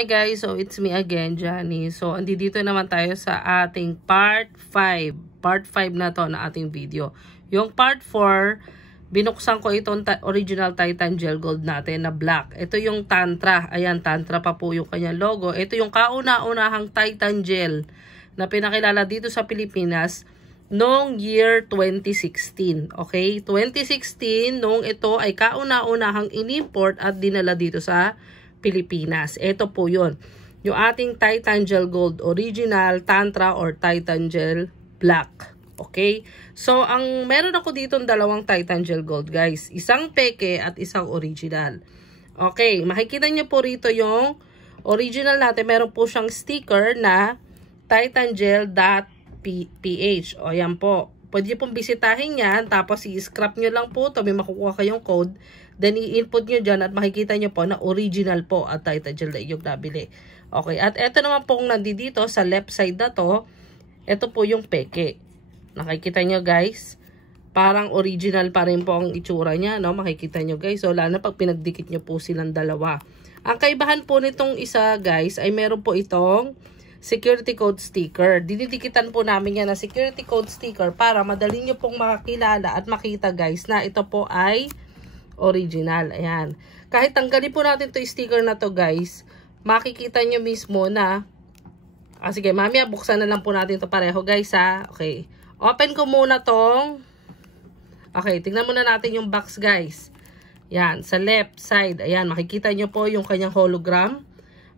Hi guys, so it's me again, Johnny. So andito naman tayo sa ating part 5. Part 5 na to na ating video. Yung part 4, binuksan ko itong original Titan Gel Gold natin na black. Ito yung Tantra. Ayan, Tantra pa po yung kanyang logo. Ito yung kauna-unahang Titan Gel na pinakilala dito sa Pilipinas noong year 2016. Okay? 2016, noong ito ay kauna-unahang in-import at dinala dito sa Pilipinas. Ito po yun. Yung ating Titan Gel Gold Original, Tantra or Titan Gel Black. Okay? So, meron ako dito dalawang Titan Gel Gold, guys. Isang peke at isang original. Okay. Makikita nyo po rito yung original natin. Meron po siyang sticker na titangel.ph. O, yan po. Pwede pong bisitahin yan. Tapos, i-scrap nyo lang po ito. May makukuha kayong code. Then, i-input nyo dyan at makikita nyo po na original po at Titan Gel na yung nabili. Okay. At ito naman po kung nandito sa left side na to, ito po yung peke. Nakikita nyo guys. Parang original pa rin po ang itsura niya. No? Makikita nyo guys. So, lalo na pag pinagdikit nyo po silang dalawa. Ang kaibahan po nitong isa guys ay meron po itong security code sticker. Dinidikitan po namin yan na security code sticker para madali nyo pong makakilala at makita guys na ito po ay original. Ayan. Kahit tanggalin po natin to sticker na to guys, makikita nyo mismo na sige, mamaya buksan na lang po natin to pareho guys ha. Okay. Open ko muna tong tingnan muna natin yung box guys. Yan, sa left side. Ayan, makikita nyo po yung kanyang hologram.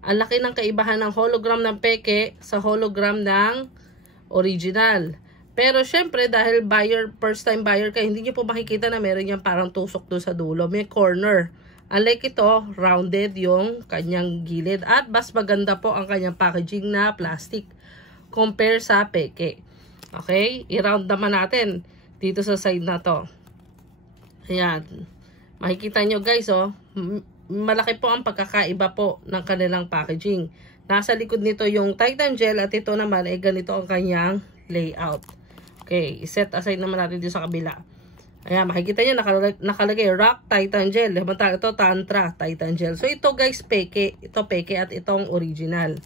Ang laki ng kaibahan ng hologram ng peke sa hologram ng original. Pero syempre dahil first time buyer ka, hindi nyo po makikita na meron yung parang tusok doon sa dulo. May corner. Unlike ito, rounded yung kanyang gilid. At mas maganda po ang kanyang packaging na plastic compare sa peke. Okay? I-round naman natin dito sa side na to. Ayan. Makikita nyo guys, oh. Malaki po ang pagkakaiba po ng kanilang packaging. Nasa likod nito yung Titan Gel at ito naman ay ganito ang kanyang layout. Okay, iset aside naman natin dito sa kabila. Ayan, makikita nyo nakalagay Rock Titan Gel. Ito Tantra Titan Gel. So ito guys, peke. Ito peke at itong original.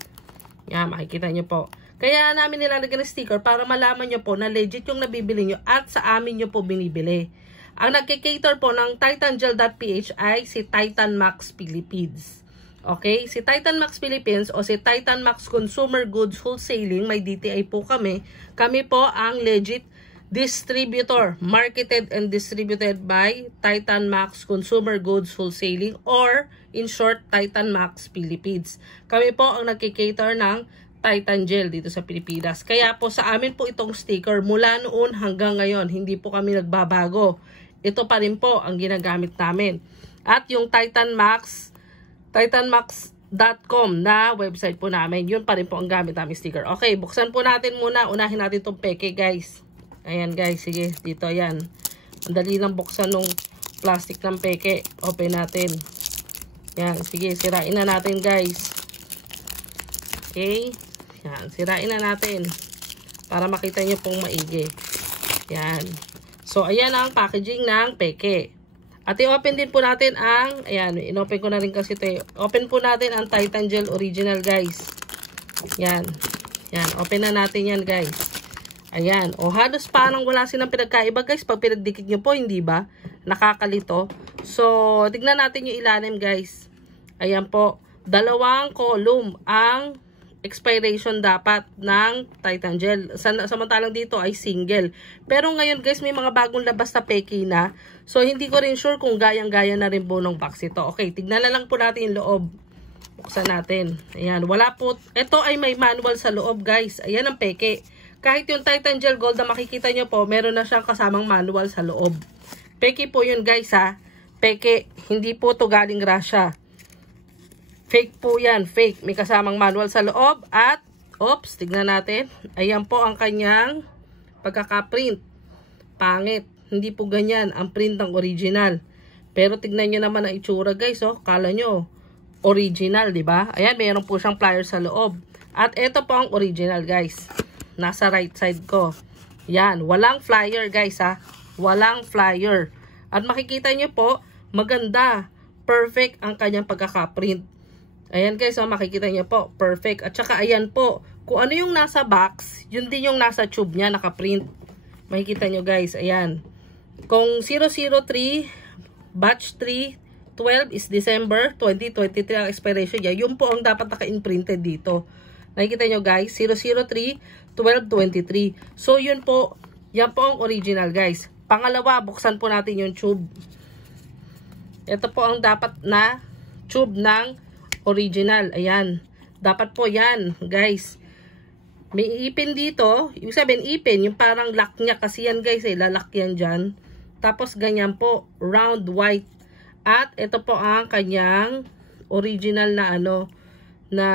Ayan, makikita nyo po. Kaya namin nilalagay ng sticker para malaman nyo po na legit yung nabibili nyo at sa amin nyo po binibili. Ang nagkikater po ng titangel.ph ay si Titan Max Philippines. Okay? Si Titan Max Philippines o si Titan Max Consumer Goods Wholesaling, may DTI po kami. Kami po ang legit distributor, marketed and distributed by Titan Max Consumer Goods Wholesaling or in short, Titan Max Philippines. Kami po ang nagkikater ng Titan Gel dito sa Pilipinas. Kaya po sa amin po itong sticker mula noon hanggang ngayon, hindi po kami nagbabago. Ito pa rin po ang ginagamit namin. At yung titanmax.com na website po namin, yun pa rin po ang gamit namin sticker. Okay, buksan po natin muna. Unahin natin itong peke guys. Ayan guys, sige, dito yan. Ang dali lang buksan ng plastic ng peke. Open natin. Yan, sige, sirain na natin guys. Okay. Yan, sirain na natin. Para makita nyo pong maigi. Yan. So, ayan ang packaging ng peke. At i-open din po natin ang, ayan, in-open ko na rin kasi ito. Open po natin ang Titan Gel Original, guys. Yan. Yan, open na natin yan, guys. Ayan. O, halos parang wala silang pinagkaiba, guys. Pag pinagdikit nyo po, hindi ba? Nakakalito. So, tignan natin yung ilalim, guys. Ayan po. 2 column ang expiration dapat ng Titan Gel. Samantalang dito ay single. Pero ngayon guys, may mga bagong labas na peke na. So, hindi ko rin sure kung gayang-gaya na rin po ng box ito. Okay, tignan na lang po natin yung loob. Buksan natin. Ayan, wala po. Ito ay may manual sa loob guys. Ayan ang peke. Kahit yung Titan Gel Gold na makikita nyo po, meron na siyang kasamang manual sa loob. Peke po yun guys ha. Peke, hindi po to galing Russia. Fake po yan, fake. May kasamang manual sa loob at, oops, tignan natin. Ayan po ang kanyang pagkakaprint. Pangit. Hindi po ganyan ang print ng original. Pero tignan nyo naman ang itsura guys, oh. Kala nyo, original, di ba? Ayan, mayroon po siyang flyer sa loob. At ito po ang original guys. Nasa right side ko. Yan, walang flyer guys ha. Walang flyer. At makikita nyo po, maganda. Perfect ang kanyang pagkakaprint. Ayan guys, makikita niyo po. Perfect. At saka ayan po. Kung ano yung nasa box, yun din yung nasa tube niya, nakaprint. Makikita nyo guys, ayan. Kung 003, batch 3, 12 is December 2023 ang expiration niya. Yun po ang dapat naka-imprinted dito. Nakikita nyo guys, 003, 1223. So yun po, yan po ang original guys. Pangalawa, buksan po natin yung tube. Ito po ang dapat na tube ng original. Ayan. Dapat po yan guys. May ipin dito. Ibig sabihin ipin, yung parang lock niya. Kasi yan guys, lalak yan dyan. Tapos ganyan po, round white. At ito po ang kanyang original na na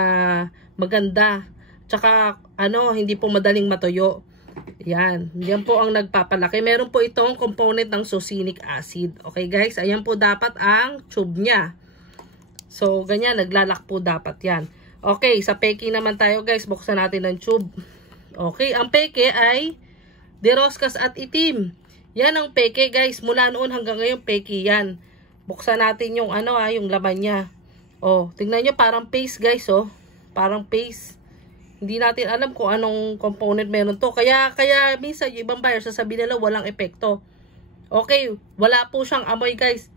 maganda. Tsaka hindi po madaling matuyo. Yan. Yan po ang nagpapalaki. Meron po itong component ng succinic acid. Okay guys, ayan po dapat ang tube niya. So ganyan, naglalak po dapat yan. Okay, sa peke naman tayo guys. Buksan natin ang tube. Okay, ang peke ay diroskas at itim. Yan ang peke guys. Mula noon hanggang ngayon peke yan. Buksan natin yung yung laman niya. Oh, tingnan nyo parang paste guys oh. Parang paste. Hindi natin alam kung anong component meron to. Kaya minsan yung ibang buyer sasabihin nila walang epekto. Okay, wala po siyang amoy guys.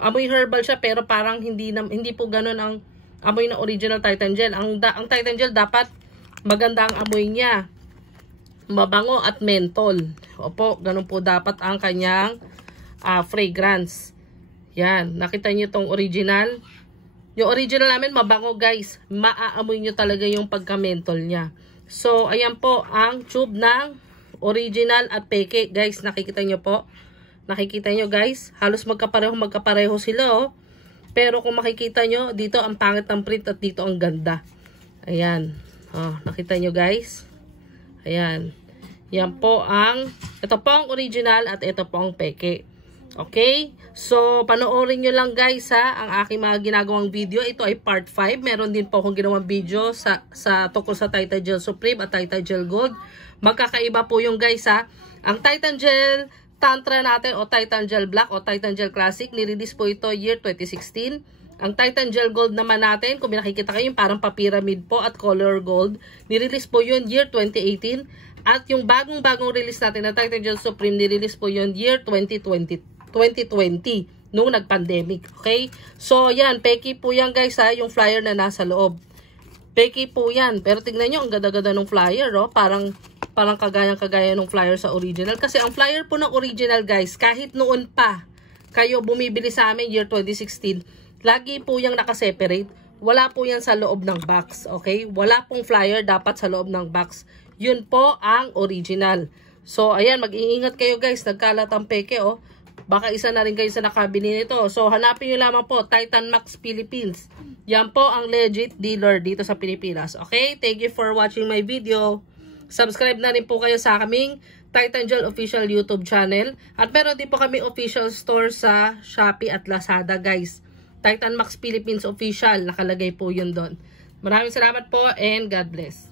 Amoy herbal siya pero parang hindi po ganoon ang amoy ng original Titan Gel. Ang Titan Gel dapat maganda ang amoy niya. Mabango at menthol. Opo, ganun po dapat ang kanyang fragrance. Yan, nakita niyo tong original. Yung original namin mabango guys. Maaamoy nyo talaga yung pagka-menthol niya. So, ayan po ang tube ng original at peke. Guys, nakikita nyo po. Nakikita nyo guys. Halos magkapareho sila oh. Pero kung makikita nyo, dito ang pangit ng print at dito ang ganda. Ayan. Oh, nakita nyo guys. Ayan. Yan po ito po ang original at ito po ang peke. Okay? So, panoorin nyo lang guys ang aking mga ginagawang video. Ito ay part 5. Meron din po akong ginawang video tungkol sa Titan Gel Supreme at Titan Gel Gold. Magkakaiba po yung guys Ang Titan Gel Tantra natin o Titan Gel Black o Titan Gel Classic, nirelease po ito year 2016. Ang Titan Gel Gold naman natin, kung nakikita kayo, parang pa-pyramid po at color gold. Nirelease po yun year 2018. At yung bagong release natin na Titan Gel Supreme, nirelease po yun year 2020 nung nag-pandemic. Okay? So, yan. Peki po yan guys yung flyer na nasa loob. Peki po yan. Pero tignan nyo, ang ganda-ganda ng flyer. Oh. Parang kagaya ng flyer sa original. Kasi ang flyer po ng original guys, kahit noon pa kayo bumibili sa amin year 2016, lagi po yung nakaseparate. Wala po yan sa loob ng box. Okay? Wala pong flyer dapat sa loob ng box. Yun po ang original. So, ayan. Mag-iingat kayo guys. Nagkalat ang peke oh. Baka isa na rin kayo sa nakabili nito. So, hanapin nyo lamang po, Titan Max Philippines. Yan po ang legit dealer dito sa Pilipinas. Okay? Thank you for watching my video. Subscribe na rin po kayo sa aming Titan Gel official YouTube channel. At meron din po kami official store sa Shopee at Lazada, guys. Titan Max Philippines official. Nakalagay po yun doon. Maraming salamat po and God bless.